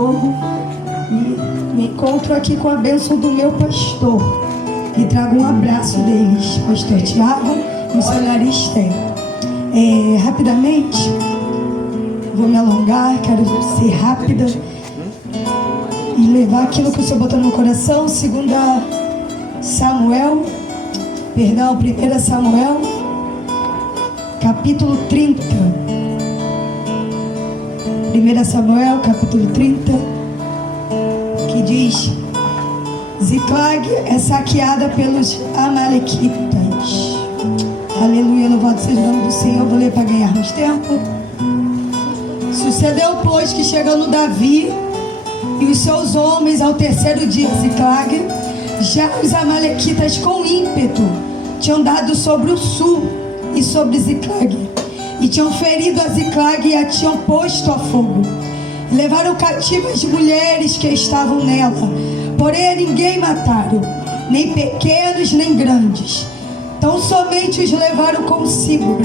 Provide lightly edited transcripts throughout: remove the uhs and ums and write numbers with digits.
Socorro. E me encontro aqui com a bênção do meu pastor. E trago um abraço deles, pastor Tiago e missionária Esther. Rapidamente, vou me alongar, quero ser rápida e levar aquilo que o Senhor botou no meu coração. 1 Samuel, capítulo 30. 1 Samuel, capítulo 30, que diz: Ziclag é saqueada pelos amalequitas. Aleluia, louvado seja o nome do Senhor. Vou ler para ganharmos tempo. Sucedeu, pois, que chegando Davi e os seus homens ao terceiro dia de Ziclag, já os amalequitas com ímpeto tinham dado sobre o sul e sobre Ziclag, e tinham ferido a Ziclag e a tinham posto a fogo. E levaram cativas as mulheres que estavam nela, porém a ninguém mataram, nem pequenos nem grandes. Tão somente os levaram consigo,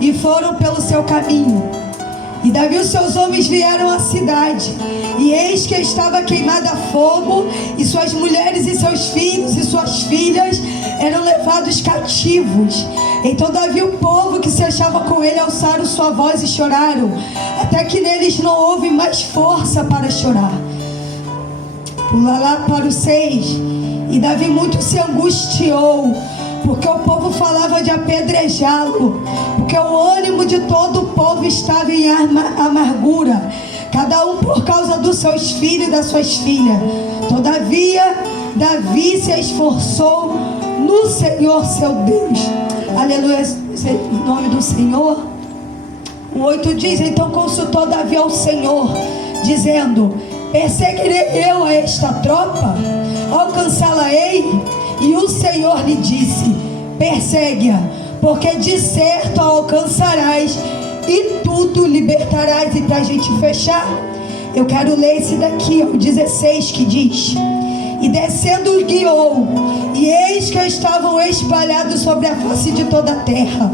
e foram pelo seu caminho. E Davi e os seus homens vieram à cidade, e eis que estava queimada a fogo, e suas mulheres e seus filhos e suas filhas eram levados cativos. Então Davi e o povo que se achava com ele alçaram sua voz e choraram, até que neles não houve mais força para chorar. Pula lá para o 6. E Davi muito se angustiou, porque o povo falava de apedrejá-lo, porque o ânimo de todo o povo estava em amargura, cada um por causa dos seus filhos e das suas filhas. Todavia Davi se esforçou no Senhor seu Deus. Aleluia, em nome do Senhor. O 8 diz: então consultou Davi ao Senhor, dizendo: perseguirei eu a esta tropa? Alcançá-la-ei? E o Senhor lhe disse: persegue-a, porque de certo a alcançarás e tudo libertarás. E para a gente fechar, eu quero ler esse daqui, o 16, que diz: e descendo guiou, e eis que estavam espalhados sobre a face de toda a terra,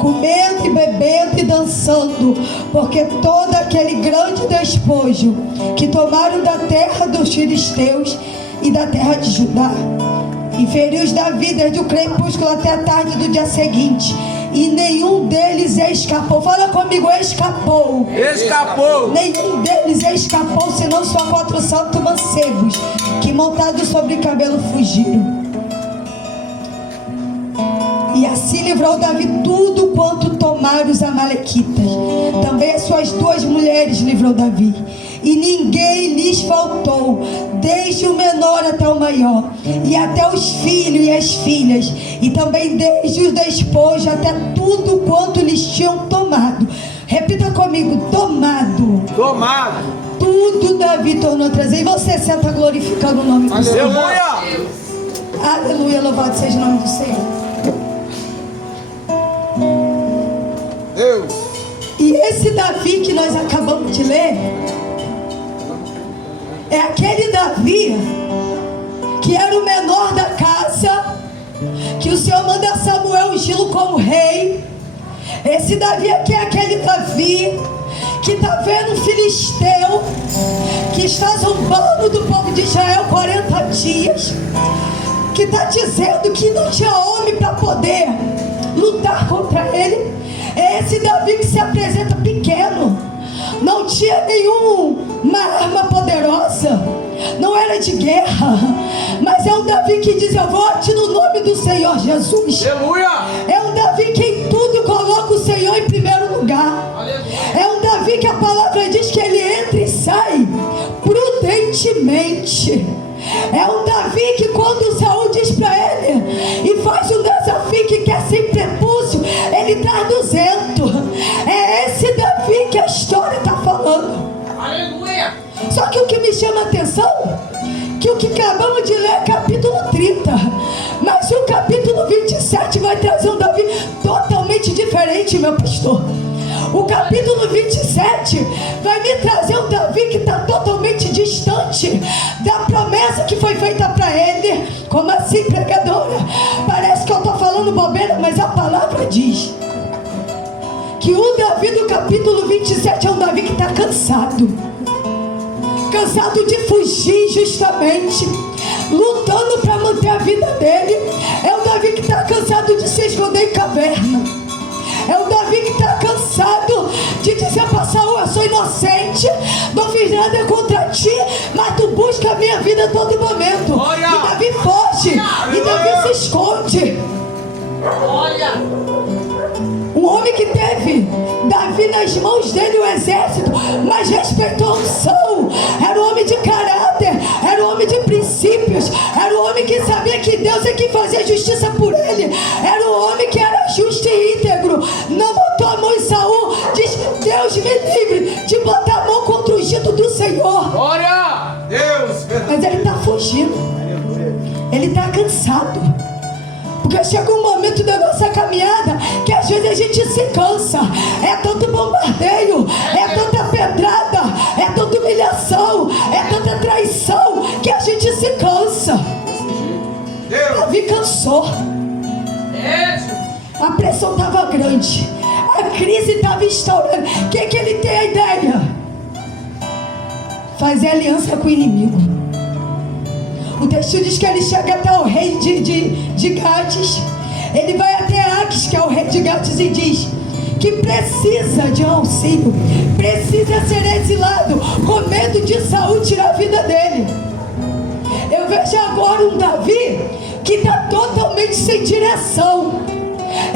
comendo e bebendo e dançando, porque todo aquele grande despojo que tomaram da terra dos filisteus e da terra de Judá. E feriu-os Davi desde o crepúsculo até a tarde do dia seguinte, e nenhum deles escapou. Fala comigo: escapou. Escapou. Nenhum deles escapou, senão só 400 mancebos, que montados sobre camelo fugiram. E assim livrou Davi tudo quanto tomaram os amalequitas. Também as suas 2 mulheres livrou Davi, e ninguém lhes faltou, desde o menor até o maior, e até os filhos e as filhas, e também desde o despojo até tudo quanto lhes tinham tomado. Repita comigo: tomado. Tomado. Tudo Davi tornou a trazer. E você senta glorificando o nome do Senhor. Aleluia. Aleluia, louvado seja o nome do Senhor. Deus. E esse Davi que nós acabamos de ler é aquele Davi que era o menor da casa, que o Senhor manda Samuel ungí-lo como rei. Esse Davi aqui é aquele Davi que está vendo um filisteu que está zombando do povo de Israel 40 dias, que está dizendo que não tinha homem para poder lutar contra ele. É esse Davi que se apresenta pequeno, não tinha nenhuma arma poderosa, não era de guerra, mas é um Davi que diz: eu vote no nome do Senhor Jesus. Aleluia. É um Davi que em tudo coloca o Senhor em primeiro lugar. Aleluia. É um Davi que a palavra diz que ele entra e sai prudentemente. É um Davi que quando Saul diz para ele e faz um desafio que quer sem prepúcio, ele traz 200. É esse Davi que a história está falando. Aleluia. Só que o que me chama a atenção, que o que acabamos de ler é capítulo 30, mas o capítulo 27 vai trazer um Davi totalmente diferente, meu pastor. O capítulo 27 vai me trazer um Davi que está totalmente distante da promessa que foi feita para ele. Como assim, pregadora? Parece que eu estou falando bobeira, mas a palavra diz que o Davi do capítulo 27 é um Davi que está cansado. cansado de fugir justamente, lutando para manter a vida dele. É o Davi que está cansado de se esconder em caverna. É o Davi que está cansado de dizer para Saul: eu sou inocente, não fiz nada contra ti, mas tu busca a minha vida a todo momento. Olha. E Davi foge, e Davi se esconde. Olha. Um homem que teve Davi nas mãos dele, o exército, mas respeitou a unção. Era um homem de caráter, era um homem de princípios, era um homem que sabia que Deus é que fazia justiça por ele. Era um homem que era justo e íntegro. Não botou a mão em Saul. Diz: Deus me livre de botar a mão contra o ungido do Senhor. Glória! Deus! Mas ele está fugindo. Ele está cansado. Porque chega um momento da nossa caminhada que às vezes a gente se cansa. É tanto bombardeio, é tanta pedrada, é tanta humilhação, é tanta traição, que a gente se cansa. Davi cansou. A pressão estava grande, a crise estava instaurando. O que ele tem a ideia? Fazer aliança com o inimigo. O texto diz que ele chega até o rei de Gates. Ele vai até Aques, que é o rei de Gates, e diz que precisa de um auxílio, precisa ser exilado, com medo de Saul tirar a vida dele. Eu vejo agora um Davi que está totalmente sem direção.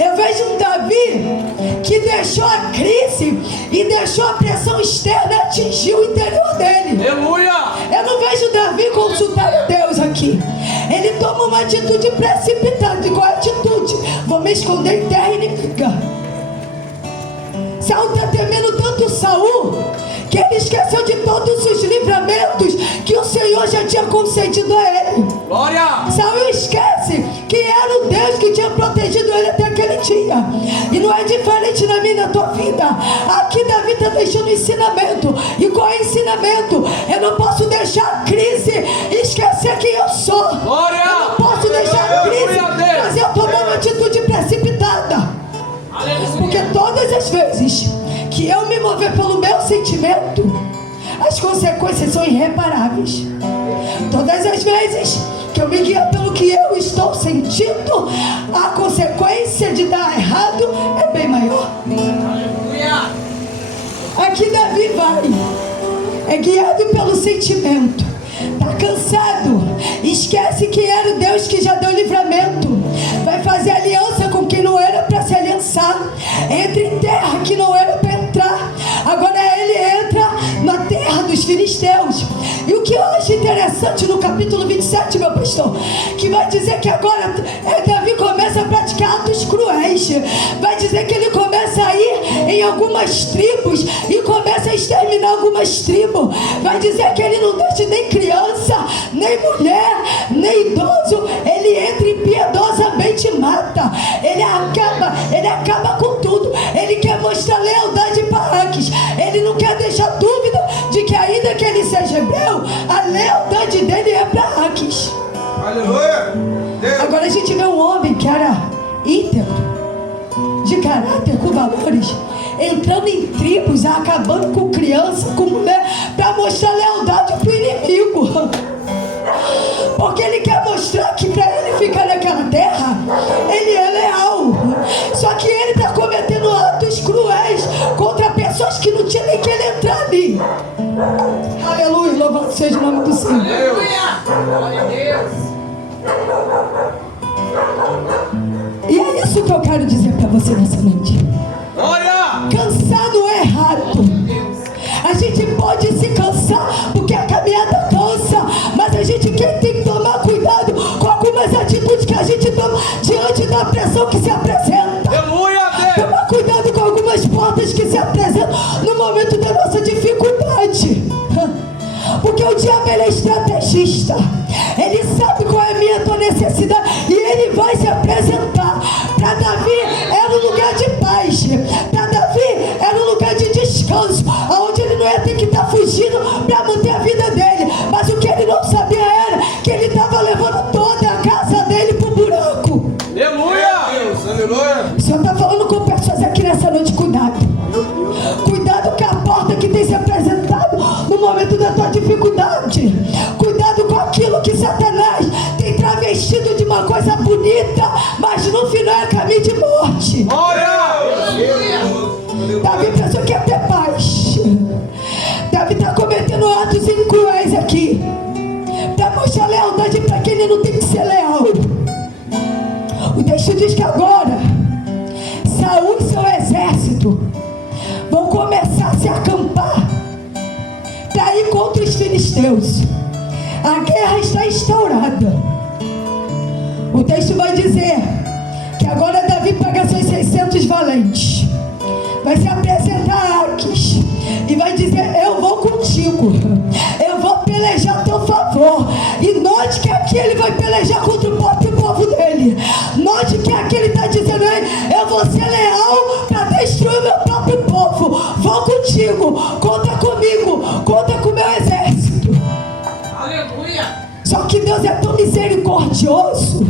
Eu vejo um Davi que deixou a crise e deixou a pressão externa atingir o interior dele. Aleluia! Eu não vejo Davi consultar a Deus aqui. Ele toma uma atitude precipitada. Qual é a atitude? Vou me esconder em terra inimiga. Saul está temendo tanto Saul que ele esqueceu de todos os livramentos que o Senhor já tinha concedido a ele. Glória! Saul esquece que era o Deus que tinha protegido ele até aquele dia. E não é diferente na minha e na tua vida. Aqui Davi está deixando ensinamento. E qual é o ensinamento? Eu não posso deixar a crise esquecer quem eu sou. Glória! Eu não posso deixar a crise fazer eu tomar uma atitude precipitada. Porque todas as vezes que eu me mover pelo meu sentimento, as consequências são irreparáveis. Todas as vezes que eu me guio pelo que eu estou sentindo, a consequência de dar errado é bem maior. Aqui Davi vai, é guiado pelo sentimento, está cansado, esquece que era o Deus que já deu livramento, vai fazer aliança com quem não era para se aliançar, entra em terra que não era para entrar. Agora ele entra na terra dos filisteus. E o que eu acho interessante no capítulo 27, meu pastor, que vai dizer que agora Davi começa a praticar atos cruéis. Vai dizer que ele começa a ir em algumas tribos e começa a exterminar algumas tribos. Vai dizer que ele não deixa nem criança, nem mulher, nem idoso. Ele entra e piedosamente mata. Ele acaba com tudo. Ele quer mostrar lealdade para Aques. Ele não quer deixar dúvida de que ainda que ele seja hebreu, a lealdade dele é para Aques. Aleluia! Agora a gente vê um homem que era íntegro, de caráter, com valores, entrando em tribos, acabando com criança, com mulher, para mostrar lealdade para o inimigo. Porque ele quer mostrar que para ele ficar naquela terra, ele é leal. Só que ele está cometendo atos cruéis contra pessoas que não tinham nem que ele entrar ali. Aleluia, louvado seja o nome do Senhor. Aleluia! Glória a Deus! E é isso que eu quero dizer para você nessa noite. Glória! Cansado é errado. A gente pode se cansar porque a caminhada cansa, mas a gente tem que tomar cuidado com algumas atitudes que a gente toma diante da pressão que se apresenta. Aleluia! Tomar cuidado com algumas portas que se apresentam no momento da nossa dificuldade. Porque o diabo, ele é estrategista. Ele sabe qual é a minha tua necessidade e ele vai se apresentar. Para Davi era um lugar de paz, para Davi era um lugar de descanso, onde ele não ia ter que estar fugindo para manter a vida dele. Mas o que ele não sabia era que ele estava levando toda a casa dele para o buraco. Aleluia! Deus, aleluia! O Senhor está falando com pessoas aqui nessa noite. Cuidado. Cuidado com a porta que tem se apresentado no momento da tua dificuldade. Cuidado com aquilo que Satanás tem travestido de uma coisa bonita, mas no final é caminho de morte. Davi pensou que ia ter paz. Davi está cometendo atos cruéis aqui, para mostrar lealdade para quem ele não tem que ser leal. O texto diz que agora Saul e seu exército vão começar a se acampar para ir contra os filisteus. A guerra está instaurada. O texto vai dizer que agora Davi pega seus 600 valentes, vai se apresentar a Aquis e vai dizer: eu vou contigo, eu vou pelejar a teu favor. E note que aqui ele vai pelejar contra o próprio povo dele. Note que aqui ele está dizendo: eu vou ser leal para destruir o meu próprio povo. Vou contigo, conta comigo, conta com o meu exército. Aleluia. Só que Deus é tão misericordioso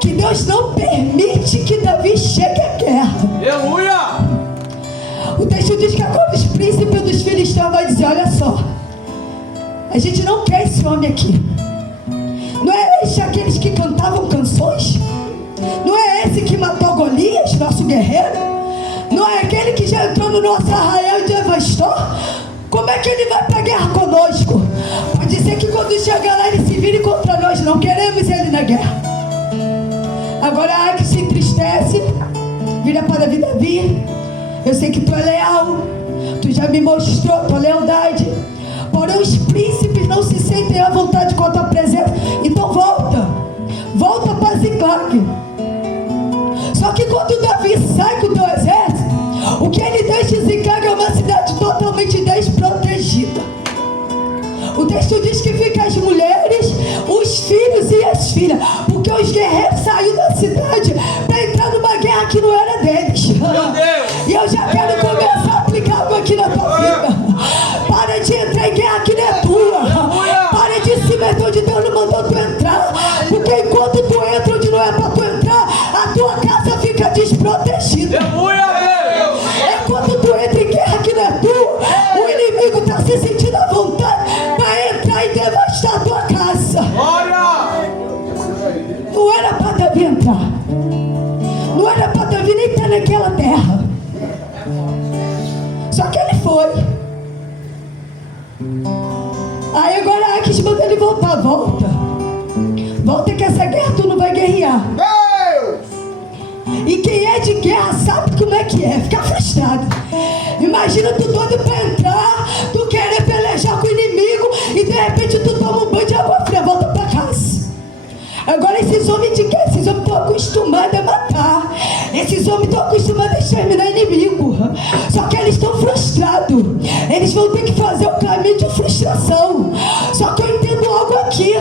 que Deus não permite que Davi chegue à guerra. Aleluia. O texto diz que agora os príncipes dos filisteus vão dizer: olha só, a gente não quer esse homem aqui. Não é este aqueles que cantavam canções? Não é esse que matou Golias, nosso guerreiro? Não é aquele que já entrou no nosso arraial e devastou? Como é que ele vai para a guerra conosco? Pode ser que quando chegar lá ele se vire contra nós. Não queremos ele na guerra. Agora Aquis se entristece, vira para Davi: eu sei que tu é leal, tu já me mostrou tua lealdade, porém os príncipes não se sentem à vontade com a tua presença, então volta para Ziclague. Só que quando Davi sai com o teu exército, o que ele deixa em Ziclague é uma cidade totalmente desprotegida. O texto diz que fica as mulheres, os filhos e as filhas, porque os guerreiros saíram da cidade para entrar numa guerra que não era deles. E eu já quero começar a aplicar algo aqui na tua vida. Para de entrar em guerra que não é tua. Para de se meter onde Deus não mandou tu entrar, porque enquanto tu entra onde não é para tu entrar, a tua casa fica desprotegida. Enquanto tu entra em guerra que não é tua, o inimigo está se sentindo à vontade para entrar e devastar a tua casa. Não era para Davi entrar, não era para Davi nem estar naquela terra. Só que ele foi. Aí agora Aquis manda ele voltar. Volta que essa guerra tu não vai guerrear. E quem é de guerra sabe como é que é, fica frustrado. Imagina tu doido para entrar, tu querer pelejar com o inimigo e de repente tu toma um banho de água fria, volta para casa. Agora esses homens de guerra, esses homens estão acostumados a matar. Esses homens estão acostumados a exterminar inimigo. Só que eles estão frustrados. Eles vão ter que fazer um caminho de frustração. Só que eu entendo algo aqui.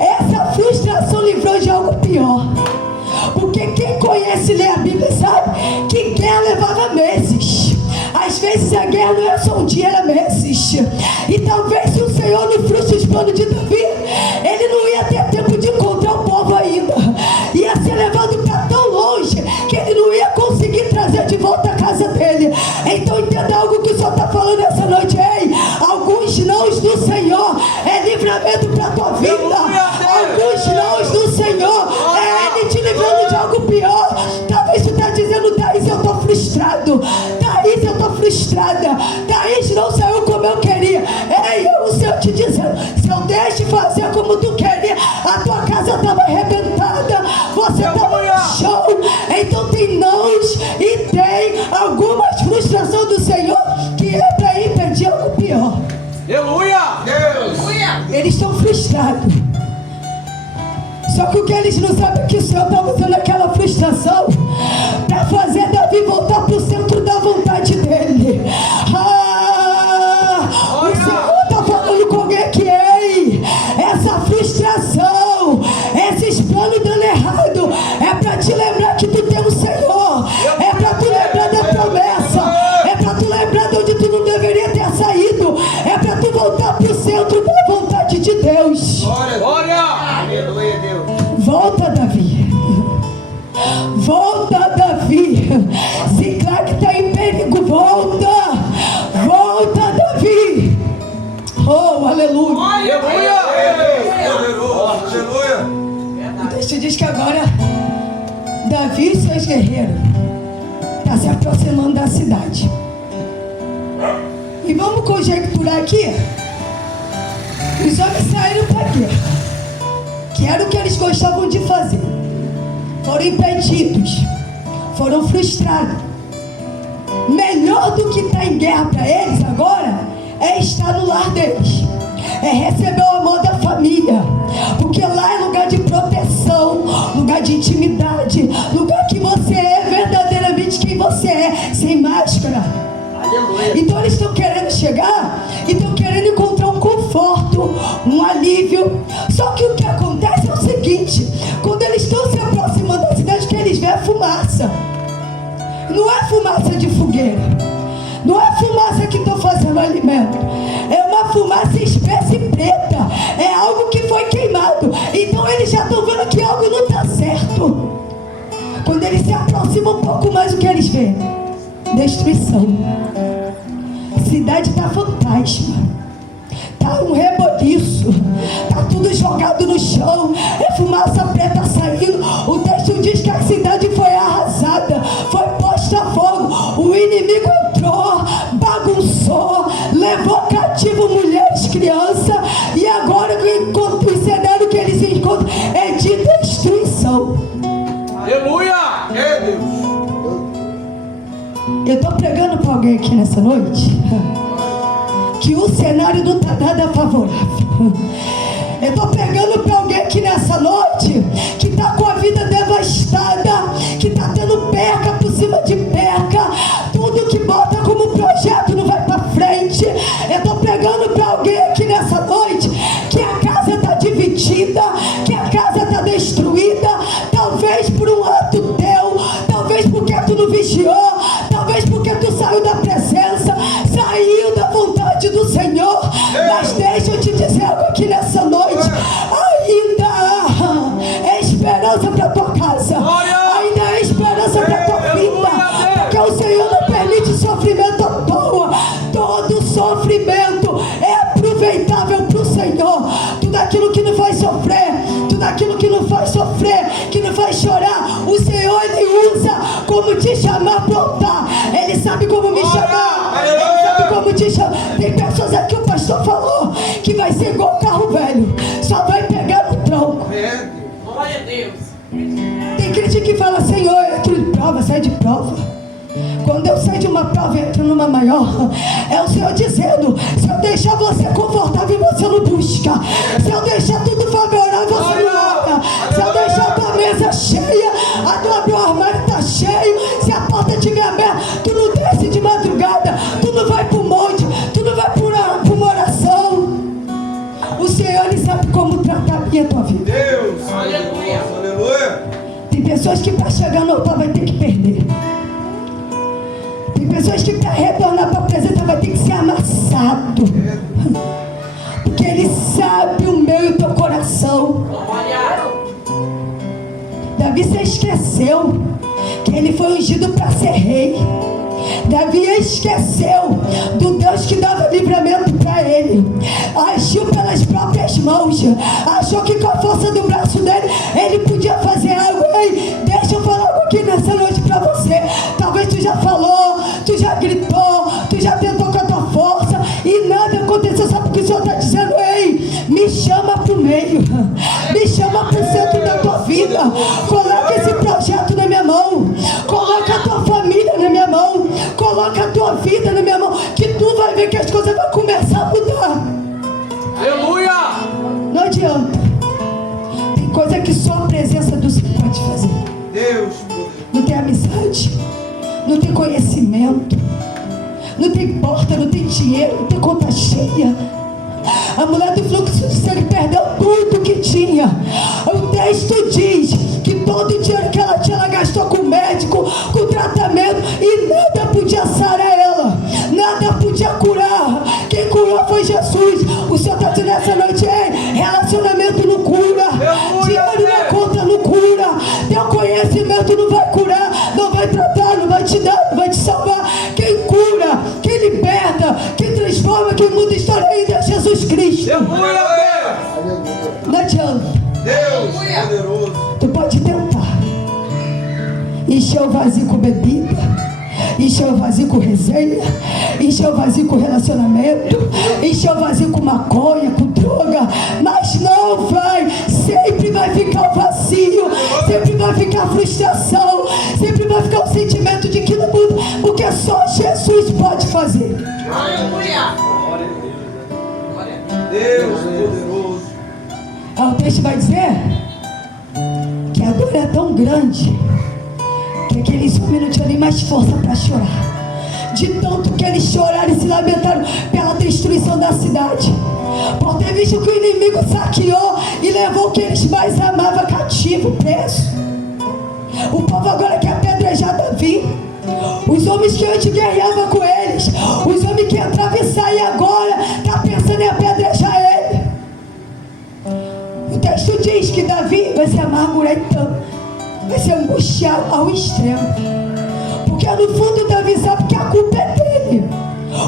Essa frustração livrou de algo pior. Porque quem conhece e lê a Bíblia sabe que guerra levava meses. Às vezes a guerra não era só um dia, era meses. E talvez se o Senhor não frustra os planos de Davi, ele não ia ter tempo de encontrar o povo ainda. Ia ser levado para tão longe que ele não ia conseguir trazer de volta a casa dele. Então entenda algo que o Senhor está falando essa noite. Ei, alguns nãos do Senhor é livramento para a tua vida. Alguns nãos do Senhor é Ele te livrando de algo pior. Talvez tu está dizendo: Thaís, eu estou frustrado. Thaís, eu estou frustrada. Thaís, não saiu como eu queria. Ei, o Senhor te dizendo: se eu deixo fazer como tu queria, a tua casa estava arrebentada, você estava no chão. Então tem nãos e tem algumas frustrações do Senhor que é para impedir algo pior. Aleluia! Eles estão frustrados. Só que o que eles não sabem é que o Senhor está usando aquela frustração para fazer Davi voltar para o centro da vontade dele. O Senhor está falando com alguém que, ei, essa frustração, esses planos dando errado, é para te lembrar que tu tem o Senhor. É para tu lembrar da promessa. É para tu lembrar de onde tu não deveria ter saído. É para tu voltar para o centro da vontade de Deus. Glória! Aleluia, Deus. Volta, Davi. Volta, Davi. Ziclague está em perigo. diz que agora Davi e seus guerreiros estão se aproximando da cidade. E vamos conjecturar aqui. Os homens saíram para quê? Que era o que eles gostavam de fazer. Foram impedidos, foram frustrados. Melhor do que estar em guerra para eles agora é estar no lar deles, é receber o amor da família, porque lá é lugar de proteção, lugar de intimidade, lugar que você é verdadeiramente quem você é, sem máscara. Aleluia. Então eles estão querendo chegar e estão querendo encontrar um conforto, um alívio. Só que o que acontece é o seguinte: quando eles estão se aproximando da cidade, que eles veem fumaça. Não é fumaça de fogueira, não é fumaça que estão fazendo alimento, é uma fumaça espessa e preta, é algo que foi queimado. Então eles já estão vendo que algo não está certo. Quando eles se aproximam um pouco mais, o que eles veem? Destruição. A cidade está fantasma, está um reboliço, está tudo jogado no chão, é fumaça preta saindo. O texto diz que a cidade foi arrasada, foi posta a fogo, o inimigo entrou, bagunçou, levou cativo mulheres, crianças, e agora o cenário que eles encontram é de destruição. Aleluia! É Deus. Eu estou pregando para alguém aqui nessa noite que o cenário não está nada favorável. Eu estou pregando para alguém aqui nessa noite que está com a vida devastada, que está tendo perca por cima de perca, tudo que bota como projeto não vai para frente. Eu estou pregando para alguém aqui nessa noite que a casa está dividida, que a casa está destruída, talvez por um ato teu, talvez porque tu não vigiou, talvez porque tu saiu da presença, saiu da vontade do Senhor. Mas deixa eu te dizer algo aqui nessa noite: ainda há esperança para tua casa, ainda há esperança para tua vida, porque o Senhor não permite sofrimento à toa. Todo sofrimento é aproveitável para o Senhor. Tudo aquilo que não faz sofrer, tudo aquilo que não faz sofrer, que não faz chorar, o Senhor Ele usa como te chamar para altar. Ele sabe como me chamar, Ele sabe como te chamar. Tem pessoas aqui, o pastor falou que vai ser igual carro velho, só vai pegar no tronco. Glória a Deus. Tem crente que fala: Senhor, eu entro de prova, sai de prova. Quando eu saio de uma prova e entro numa maior, é o Senhor dizendo: se eu deixar você confortável, você não busca. Se eu deixar tudo favorável, você não ora. Se eu deixar a tua mesa cheia, a tua armário está cheio, se a porta estiver aberta, tu não desce de madrugada, tu não vai para o monte, tu não vai para uma oração. O Senhor Ele sabe como tratar a minha e a tua vida. Deus, aleluia, aleluia. Tem pessoas que para chegar no altar vai ter que perder. Tem pessoas que para retornar para a presença vai ter que ser amassado. Porque Ele sabe o meu e o teu coração. Davi se esqueceu que ele foi ungido para ser rei. Davi esqueceu do Deus que dava livramento para ele. Agiu pelas próprias mãos. Achou que com a força do braço dele ele podia fazer algo. Ei, deixa eu falar algo aqui nessa noite para você. Talvez tu já falou, tu já gritou, tu já tentou com a tua força e nada aconteceu. Sabe o que o Senhor está dizendo? Ei, me chama para o meio, me chama para o centro da tua vida. Coloca esse projeto na minha mão, coloca a tua família na minha mão, coloca a tua vida na minha mão, que tu vai ver que as coisas vão começar a mudar. Aleluia! Não adianta. Tem coisa que só a presença do Senhor pode fazer. Deus. Não tem amizade, não tem conhecimento, não tem porta, não tem dinheiro, não tem conta cheia. A mulher do fluxo de sangue perdeu tudo que tinha. O texto diz que todo o dinheiro que ela tinha, ela gastou com médico, com tratamento, e nada podia sarar ela, nada podia curar. Quem curou foi Jesus. O Senhor está dizendo essa noite: relacionamento não cura, dinheiro na conta não cura, teu conhecimento não vai curar, não vai tratar, não vai te dar, não vai te salvar. Quem cura, quem liberta, quem transforma, quem muda a história ainda é Jesus Cristo. Aleluia! Não adianta. Deus poderoso. Tu pode encheu o vazio com bebida, encheu o vazio com resenha, encheu o vazio com relacionamento, encheu o vazio com maconha, com droga, mas não vai, sempre vai ficar o vazio, sempre vai ficar a frustração, sempre vai ficar o sentimento de que não muda, porque só Jesus pode fazer. Aleluia! Deus poderoso. Aí o texto vai dizer que a dor é tão grande que aqueles homens não tinham nem mais força para chorar, de tanto que eles choraram e se lamentaram pela destruição da cidade, por ter visto que o inimigo saqueou e levou o que eles mais amavam cativo, preso. O povo agora quer apedrejar Davi. Os homens que antes guerreavam com eles, os homens que entravam e saíam agora, está pensando em apedrejar ele. O texto diz que Davi vai se amargurar tanto, vai se angustiar ao extremo, porque no fundo Davi sabe que a culpa é dele,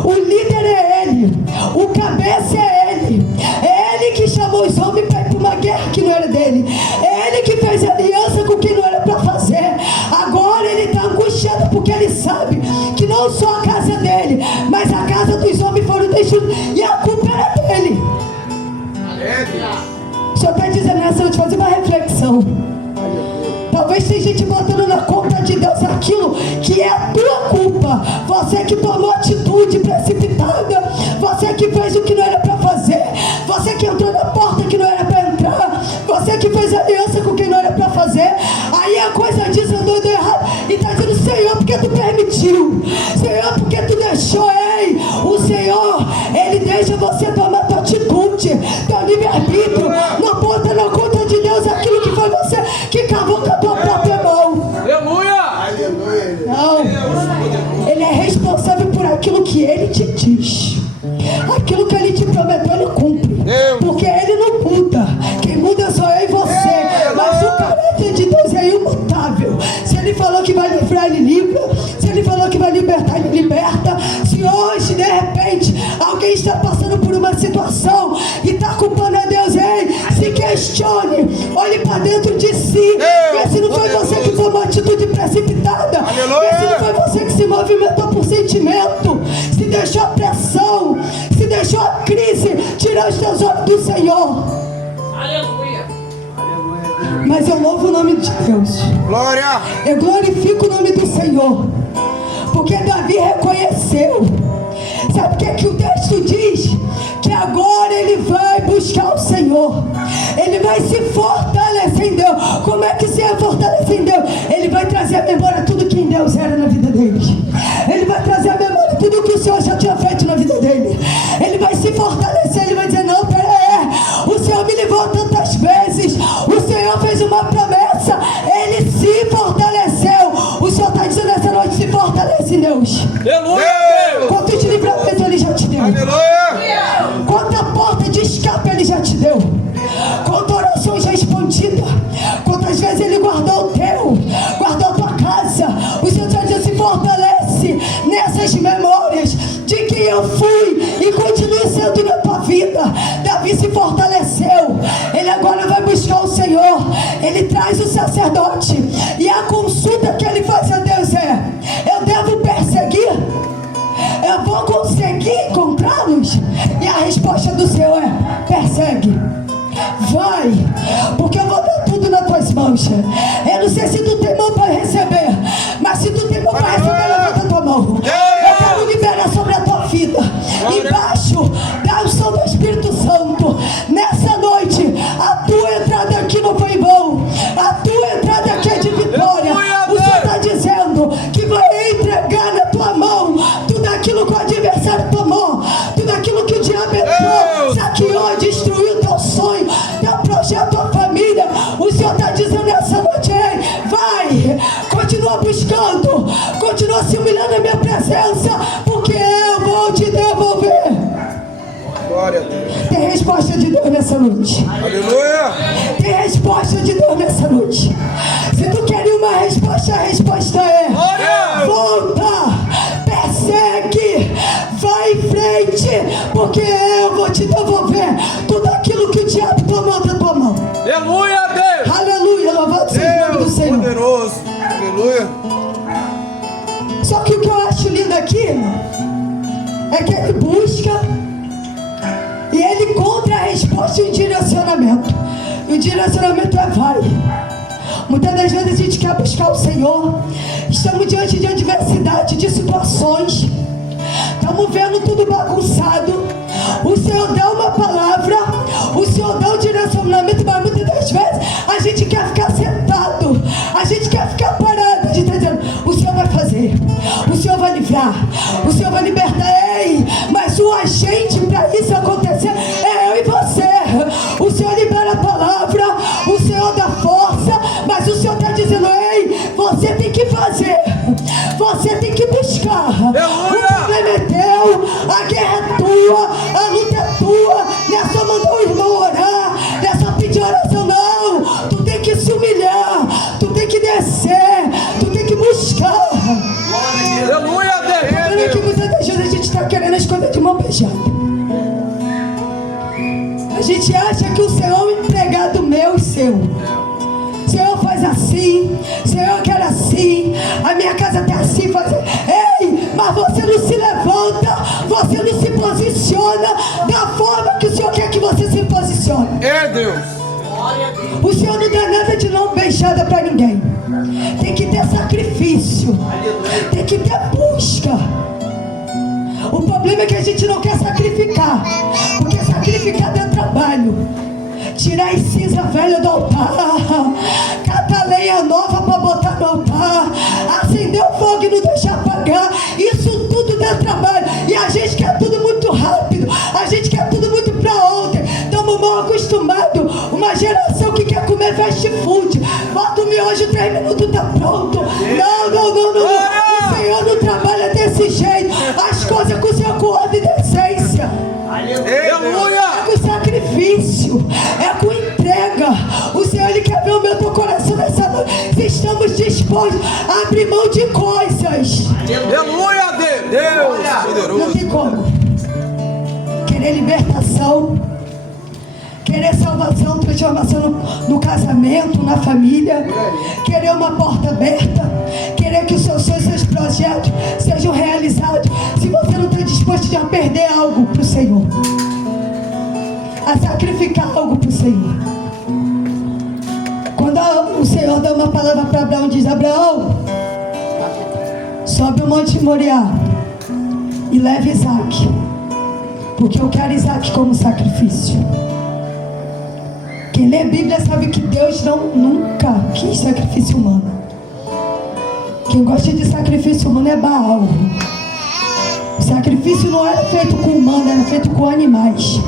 o líder é ele, o cabeça é ele que chamou os homens para ir para uma guerra que não era dele, é ele que fez aliança com quem não era para fazer. Agora ele está angustiado porque ele sabe que não só a casa dele, mas a casa dos homens foram destruídas e a culpa era dele. O Senhor está dizendo nessa noite, fazer uma reflexão. Talvez tem gente botando na conta de Deus aquilo que é a tua culpa. Você que tomou atitude precipitada, você que fez o que não era para fazer, você que entrou na porta que não era para entrar, você que fez aliança com quem não era para fazer. Aí a coisa diz andou errado e está dizendo: Senhor, porque tu permitiu, Senhor, porque tu deixou. Ei, o Senhor, Ele deixa você tomar tua atitude, teu livre-arbítrio. Não bota na conta de Deus aquilo que foi você que cavou com a tua própria mão. Aleluia! Não, Ele é responsável por aquilo que Ele te diz. Aquilo que Ele te prometeu, Ele cumpre. Porque Ele não muda. Quem muda sou eu e você. Mas o caráter de Deus é imutável. Se Ele falou que vai livrar, Ele livra. Se Ele falou que vai libertar, Ele liberta. Se hoje, de repente, alguém está passando por uma situação e está culpando a Deus, ei, se questione, olhe para dentro de si. Vê se não foi você que tomou atitude precipitada. Vê se não foi você que se movimentou por sentimento, se deixou a pressão, se deixou a crise tirar os teus olhos do Senhor. Aleluia! Mas eu louvo o nome de Deus. Glória! Eu glorifico o nome do Senhor, porque Davi reconheceu. Sabe o que é que o texto diz? Que agora ele vai buscar o Senhor, ele vai se fortalecer em Deus. Como é que se é fortalecer em Deus? Ele vai trazer à memória tudo que em Deus era na vida deles. Ele vai trazer à memória tudo que o Senhor já tinha feito na vida dele. Ele vai se fortalecer, ele vai dizer: não, peraí, o Senhor me livrou tantas vezes, o Senhor fez uma promessa, ele se fortaleceu. O Senhor está dizendo essa noite: se fortalece em Deus. Aleluia! Quanto de livramento Ele já te deu, Aleluia! quanta porta de escape Ele já te deu, quanta oração já respondida, quantas vezes Ele guardou o teu, guardou a tua casa. O Senhor já diz: se fortalece nessas memórias de quem eu fui e continue sendo na tua vida. Davi se fortaleceu, ele agora vai buscar o Senhor, ele traz o sacerdote, e a consulta que ele faz a Deus é: eu devo perseguir? Eu vou conseguir encontrá-los? E a resposta do Senhor é: persegue, vai, porque eu vou dar tudo nas tuas mãos. Eu não sei se tu tem mão para receber, mas se tu tem mão para receber, levanta a tua mão. Eu quero liberar sobre a tua vida, embaixo da unção do Espírito Santo. Nessa noite, a tua entrada aqui não foi em vão, a tua entrada aqui é de vitória. O Senhor está dizendo que vai entregar na tua mão tudo aquilo que o adversário tomou, tudo aquilo que o diabo entrou, saqueou, destruiu teu sonho, teu projeto, tua família. O Senhor está dizendo nessa noite: ei, vai, continua buscando, continua se humilhando na minha presença, porque eu vou te devolver. Glória a Deus. Tem resposta de Deus nessa noite. Aleluia! Tem resposta de Deus nessa noite. Se tu queres uma resposta, a resposta é: volta, persegue, vai em frente, porque eu vou te devolver tudo aquilo que o diabo tomou da tua mão. Aleluia, Deus! Aleluia, louvado seja o nome do Senhor. Poderoso! Aleluia! é que ele busca e ele encontra a resposta e um direcionamento. E o direcionamento é vai. Muitas das vezes a gente quer buscar o Senhor. Estamos diante de adversidade, de situações. Estamos vendo tudo bagunçado. O Senhor dá uma palavra, o Senhor dá um direcionamento, mas muitas das vezes a gente quer ficar sentado, a gente quer ficar parado. A gente está dizendo, o Senhor vai fazer, o Senhor vai livrar, o Senhor vai libertar. Ei, mas o agente para isso acontecer é eu e você. O Senhor libera a palavra, o Senhor dá força, mas o Senhor está dizendo, ei, você tem que fazer, você tem que buscar. Aleluia! O problema é teu, a guerra é tua, a luta é tua. Não é só mandar o irmão orar, não é só pedir oração, não. Tu tem que se humilhar, tu tem que descer, tu tem que buscar. Aleluia, Olha que muitas das vezes a gente está querendo as coisas de mão beijada. A gente acha que o Senhor é um empregado meu e seu. Senhor, faz assim, Senhor, eu quero assim, a minha casa está assim, ei, mas você não se levanta, você não se posiciona da forma que o Senhor quer que você se posicione. É Deus. O Senhor não dá nada de não beijada para ninguém. Tem que ter sacrifício, tem que ter busca. O problema é que a gente não quer sacrificar, porque sacrificar dá trabalho. Tirar as cinza velha do altar, catar lenha nova para botar no altar, acender o fogo e não deixar apagar. Isso tudo dá trabalho. E a gente quer tudo muito rápido, a gente quer tudo muito para ontem. Estamos mal acostumados. Uma geração que quer comer fast food, bota o miojo, 3 minutos tá pronto. Não. O Senhor não trabalha desse jeito. As coisas com o Senhor com ordem e decência. Aleluia! É com sacrifício, é com entrega. O Senhor, Ele quer ver o meu teu coração nessa noite. Se estamos dispostos a abrir mão de coisas. Aleluia, Deus! Não Poderoso. tem como querer libertação, querer salvação, transformação no casamento, na família, querer uma porta aberta, querer que os seus sonhos, seus projetos sejam realizados, se você não está disposto a perder algo para o Senhor, a sacrificar algo para o Senhor. Quando o Senhor dá uma palavra para Abraão, diz: Abraão, sobe o monte Moriá e leve Isaac, porque eu quero Isaac como sacrifício. Quem lê a Bíblia sabe que Deus nunca quis sacrifício humano. Quem gosta de sacrifício humano é Baal. O sacrifício não era feito com humano, era feito com animais.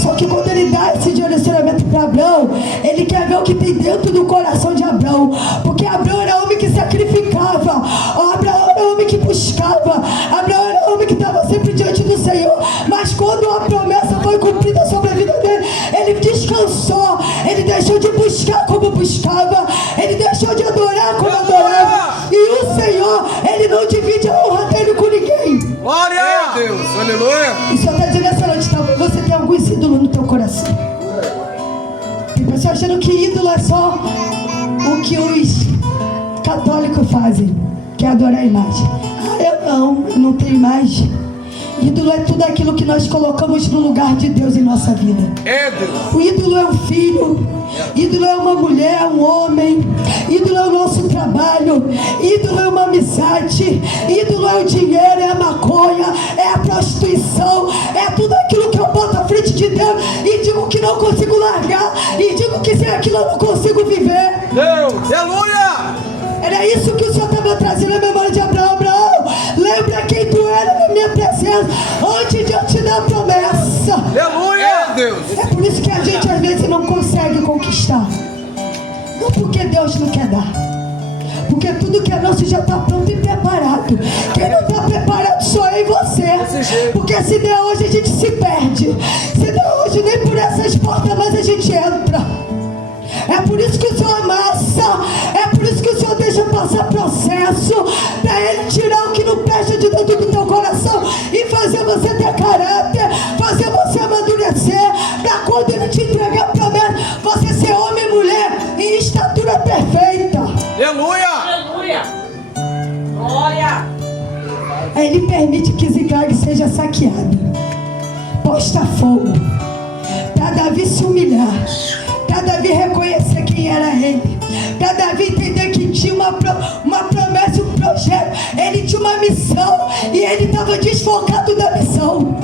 Só que quando ele dá esse direcionamento para Abraão, ele quer ver o que tem dentro do coração de Abraão. Porque Abraão era homem que sacrificava, Abraão era homem que buscava, Abraão era homem que estava sempre diante do Senhor. Mas quando a promessa foi cumprida sobre a vida dele, ele descansou, ele deixou de buscar como buscava, ele deixou de adorar como adorava. E o Senhor, ele não divide a honra dele com ninguém. Glória a Deus, aleluia. E o Senhor está dizendo essa noite, talvez você tenha alguns ídolos no teu coração. Tem pessoas achando que ídolo é só o que os católicos fazem, que é adorar a imagem. Eu não tenho imagem. Ídolo é tudo aquilo que nós colocamos no lugar de Deus em nossa vida. É Deus. O ídolo é um filho, ídolo é uma mulher, um homem, ídolo é o nosso trabalho, ídolo é uma amizade, ídolo é o dinheiro, é a maconha, é a prostituição, é tudo aquilo que eu boto à frente de Deus e digo que não consigo largar, e digo que sem aquilo eu não consigo viver. Deus, aleluia. Era isso que o Senhor estava trazendo à memória de Abraão. Abraão, lembra quem tu era na minha presença antes de eu te dar a promessa. Aleluia, Deus. É por isso que a gente às vezes não consegue conquistar. Não porque Deus não quer dar, porque tudo que é nosso já está pronto e preparado. Quem não está preparado sou eu e você. Porque se der hoje a gente se perde, se der hoje nem por essas portas mas a gente entra. É por isso que o Senhor amassa, é por isso que o Senhor deixa passar processo, para Ele tirar o que não presta de dentro do teu coração e fazer você ter caráter, fazer você amadurecer, para quando Ele te entregar a promessa, você ser homem e mulher em estatura perfeita. Aleluia. Aleluia. Glória. Aí Ele permite que Ziclag seja saqueado. esfaqueada, posta a fogo, para Davi se humilhar, para Davi reconhecer quem era ele, para Davi entender que tinha uma promessa, um projeto, ele tinha uma missão e ele estava desfocado da missão.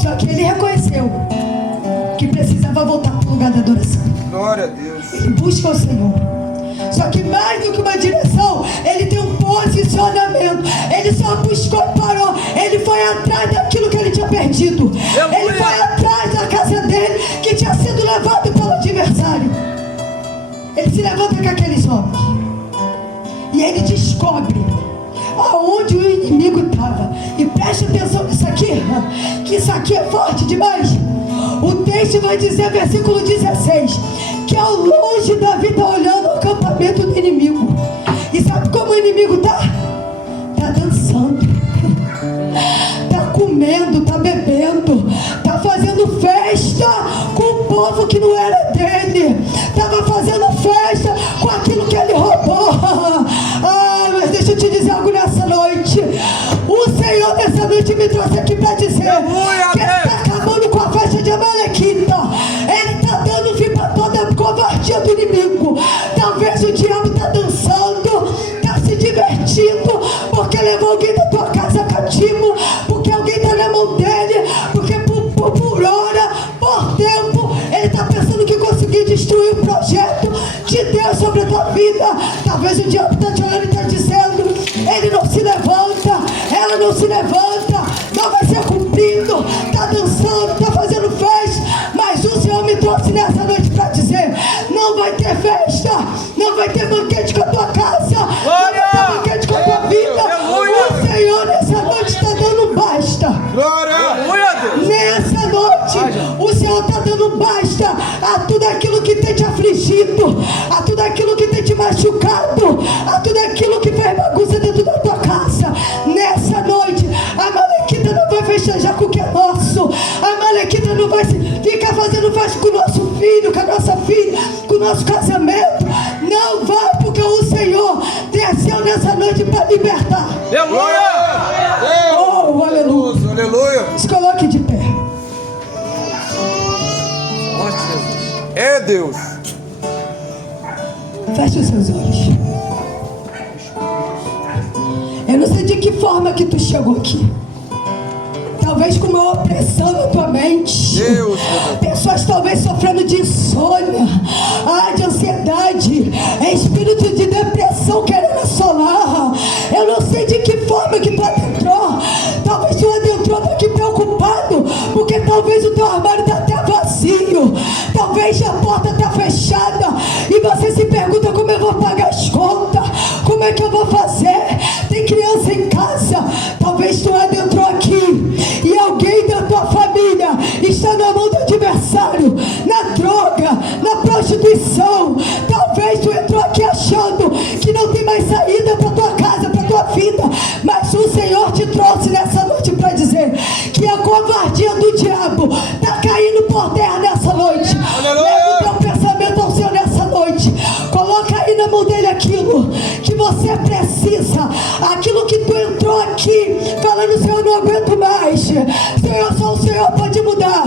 Só que ele reconheceu que precisava voltar para o lugar da adoração. Glória a Deus. Ele busca o Senhor. Só que mais do que uma direção, ele tem um posicionamento. Ele só buscou e parou. Ele foi atrás daquilo que ele tinha perdido. Ele foi atrás da casa dele, que tinha sido levado pelo adversário. Ele se levanta com aqueles homens e ele descobre aonde o inimigo estava. E preste atenção nisso aqui, que isso aqui é forte demais. O texto vai dizer, versículo 16, que ao longe Davi está olhando o acampamento do inimigo. E sabe como o inimigo está? Está dançando, está comendo, está bebendo, está fazendo festa com o povo que não era dele, estava fazendo festa com aquilo que ele roubou. Ah, mas deixa eu te dizer algo nessa noite. O Senhor nessa noite me trouxe aqui para dizer que ele está acabando com a festa de Amalequita. Ele está dando fim para toda a covardia do inimigo. Talvez o diabo está dançando, está se divertindo, porque levou alguém da tua casa cativo, porque alguém está na mão dele, porque por hora, por tempo, ele está pensando que conseguiu destruir o projeto de Deus sobre a tua vida. Talvez o diabo está te olhando e está dizendo: ele não se levanta, ela não se levanta, não vai ser cumprido, está dançando, está fazendo festa. Mas o Senhor me trouxe nessa noite para dizer: não vai ter festa, não vai ter banquete com a tua casa, não vai ter banquete com a tua vida. O Senhor nessa noite está dando um basta. Nessa noite o Senhor está dando basta a tudo aquilo que tem te afligido, a tudo aquilo que tem te machucado, a tudo aquilo que fez bagunça dentro da tua casa. Nessa noite a Amalequita não vai festejar com o que é nosso. A Amalequita não vai ficar fazendo festa com o nosso filho, com a nossa filha, com o nosso casamento. Não vai, porque o Senhor desceu nessa noite para libertar. Aleluia! Oh, aleluia! Aleluia! Se coloque de pé. É Deus. Feche os seus olhos. Eu não sei de que forma que tu chegou aqui. Talvez com uma opressão na tua mente. Deus. Pessoas talvez sofrendo de insônia, de ansiedade, espírito de depressão querendo assolar. Eu não sei de que forma que tu adentrou. Talvez tu adentrou aqui preocupado, porque talvez o teu armário está até vazio. Talvez a porta está fechada e você se pergunta: como eu vou pagar as contas? Como é que eu vou fazer? Tem criança em casa. Talvez tu adentrou aqui e alguém da tua família está na mão do adversário, na droga, na prostituição. Talvez tu entrou aqui achando que não tem mais saída para tua casa, para tua vida, mas o Senhor te trouxe nessa noite para dizer que a covardia do diabo está caindo por terra nessa noite. Leva o teu pensamento ao Senhor nessa noite. Coloca aí na mão dele aquilo que você precisa, aquilo que tu entrou aqui falando: Senhor, não aguento mais, Senhor, só o Senhor pode mudar.